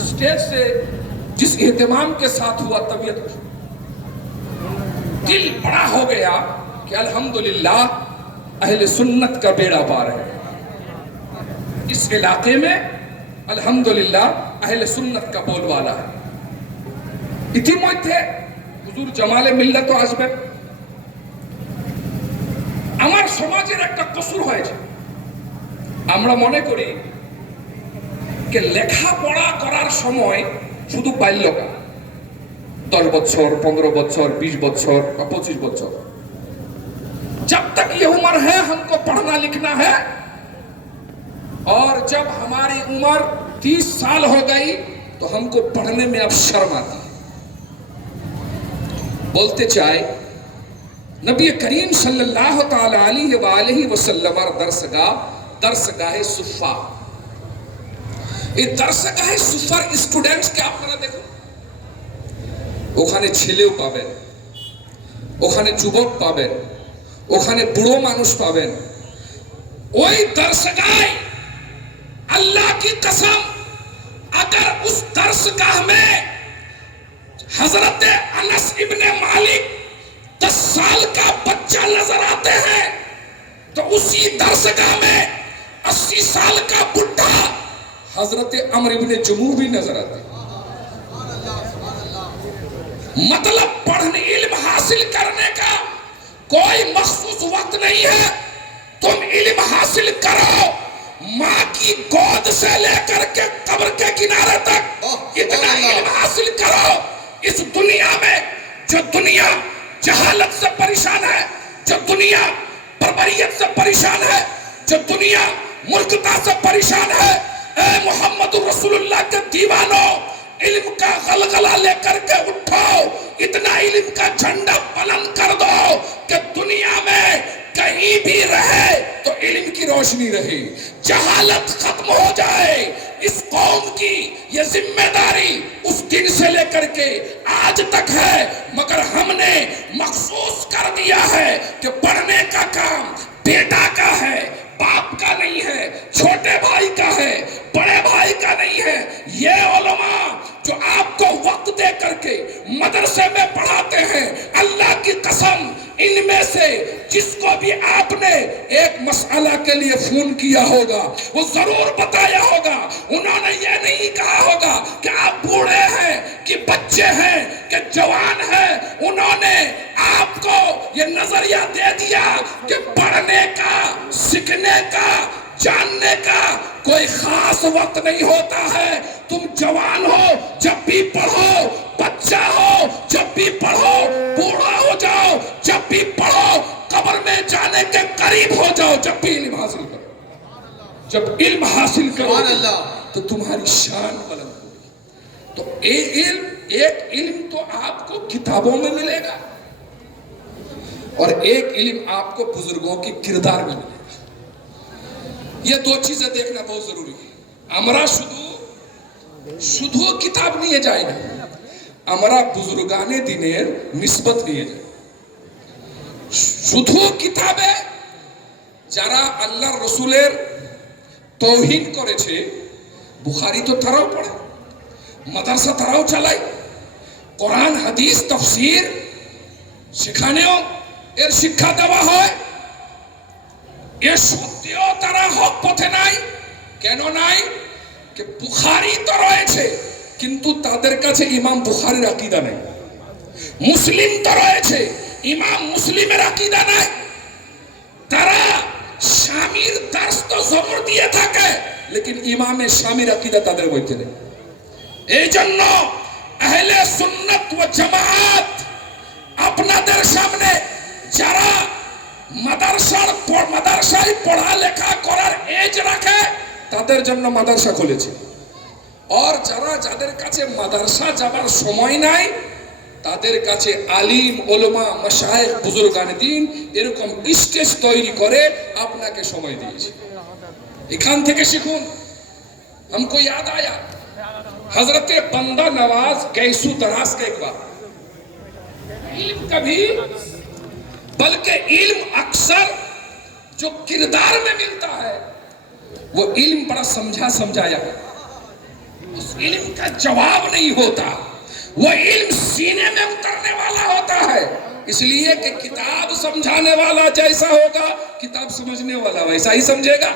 Stage से जिस एहतमाम के साथ हुआ, तबीयत दिल बड़ा हो गया कि अल्हम्दुलिल्लाह अहले सुन्नत का बेड़ा पार है। इस इलाके में अल्हम्दुलिल्लाह अहले सुन्नत का बोलवाला है। ইতিমধ্যে হুজুর জামালে মিল্লাত আসবে। আমার সমাজের একটা কসুর হয়েছে, আমরা মনে করি যে লেখাপড়া করার সময় শুধু বাল্যকাল, 10 বছর 15 বছর 20 বছর 25 বছর, जब तक ये उम्र है हमको पढ़ना लिखना है, और जब हमारी उम्र 30 साल हो गई तो हमको पढ़ने में अब शर्म आती है। बोलते चाहे नबी करीम सल्लल्लाहु ताला अलैहि वसल्लम दरसगाह सुफ़ा, এই দরসগাহে সুফার স্টুডেন্টসকে আপনারা দেখুন, ওখানে ছেলেও পাবেন, ওখানে যুবক পাবেন, ওখানে বুড়ো মানুষ পাবেন। ওই দরসগাহ अल्लाह की कसम, अगर उस दरसगाह में हजरत अनस इब्ने मालिक 10 साल का बच्चा नजर आते हैं, तो उसी दरसगाह में 80 साल का बुढ़ा हजरत अमर इब्ने जमूह भी नजर आते हैं। मतलब पढ़ने इल्म हासिल करने का कोई मखसूस वक्त नहीं है। तुम इल्म हासिल करो, माँ की गोद से लेकर के कब्र के किनारे तक इतना इल्म हासिल करो। इस दुनिया में जो दुनिया जहालत से परेशान है, जो दुनिया बर्बरियत से परेशान है, जो दुनिया मुल्कता से परेशान है, ए मोहम्मद रसूलुल्लाह के दीवानों, इल्म का गलगला लेकर के उठो, इतना इल्म का झंडा बुलंद कर दो कि दुनिया में कहीं भी रहे तो इल्म की रोशनी रहे, जहालत खत्म हो जाए। इस कौम की ये जिम्मेदारी उस दिन से लेकर के आज तक है, मगर हमने मखसूस कर दिया है कि पढ़ने का काम बेटा का है, बाप का नहीं है, छोटे भाई का है, बड़े भाई का नहीं है। ये उलमा जो आपको वक्त दे करके मदरसे में पढ़ाते हैं, अल्लाह की कसम इनमें से जिसको भी आपने एक मसला के लिए फोन किया होगा, वो जरूर बताया होगा, उन्होंने ये नहीं कहा होगा कि आप बूढ़े हैं कि बच्चे हैं कि जवान हैं। उन्होंने आपको ये नजरिया दे दिया कि पढ़ने का, सीखने का, जानने का कोई खास वक्त नहीं होता है। तुम जवान हो जब भी पढ़ो, बच्चा हो जब भी पढ़ो, बूढ़ा हो जाओ जब भी पढ़ो, कब्र में जाने के करीब हो जाओ जब भी इल्म हासिल करो। जब इल्म हासिल करो तो तुम्हारी शान बुलंद होगी। तो एक इल्म तो आपको किताबों में मिलेगा और एक इल्म आपको बुजुर्गों की किरदार में मिलेगा। ये दो चीजें देखना बहुत जरूरी है। আমরা শুধু কিতাব নিয়ে যাই না, আমরা বুজুর্গানে দিনের নিসবত নিয়ে যাই। শুধু কিতাবে যারা আল্লাহর রাসূলের তৌহিদ করেছে, বুখারী তো তারাও পড়ে, মাদ্রাসা তারাও চালায়, কোরআন হাদিস তাফসীর সেখানেও এর শিক্ষা দেওয়া হয়। এ সত্ত্বেও তারা হক পথে নাই। কেন নাই? कि बुखारी तो রয়েছে কিন্তু তাদের কাছে ইমাম বুখারীর আকীদা নাই, মুসলিম তো রয়েছে ইমাম মুসলিমের আকীদা নাই। তারা শামীর দার্স তো জবর দিয়ে থাকে, लेकिन ইমামে শামীর আকীদা তাদের মধ্যে নেই। এইজন্য আহলে সুন্নাত ওয়া জামাত আপনাদের সামনে যারা মাদ্রাসায় পড়ালেখা করার এজ রাখে তাদের জন্য মাদ্রাসা খুলেছে, আর যাদের কাছে মাদ্রাসা যাবার সময় নাই তাদের কাছে আলিম ওলামা মাশায়েখ বুজুর্গানে দ্বীন এরকম স্টেজ তৈরি করে আপনাকে সময় দিয়েছে। এখান থেকে শিখুন। हमको याद आया हजरत बंदा नवाज गैसू दराज का एक बात, इल्म कभी बल्कि इल्म अक्सर जो किरदार में मिलता है वो इल्म बड़ा समझाया है। علم کا جواب نہیں ہوتا، وہ علم سینے میں اترنے والا ہوتا ہے. اس لیے کہ کتاب سمجھانے والا جیسا ہوگا کتاب سمجھنے والا ویسا ہی سمجھے گا.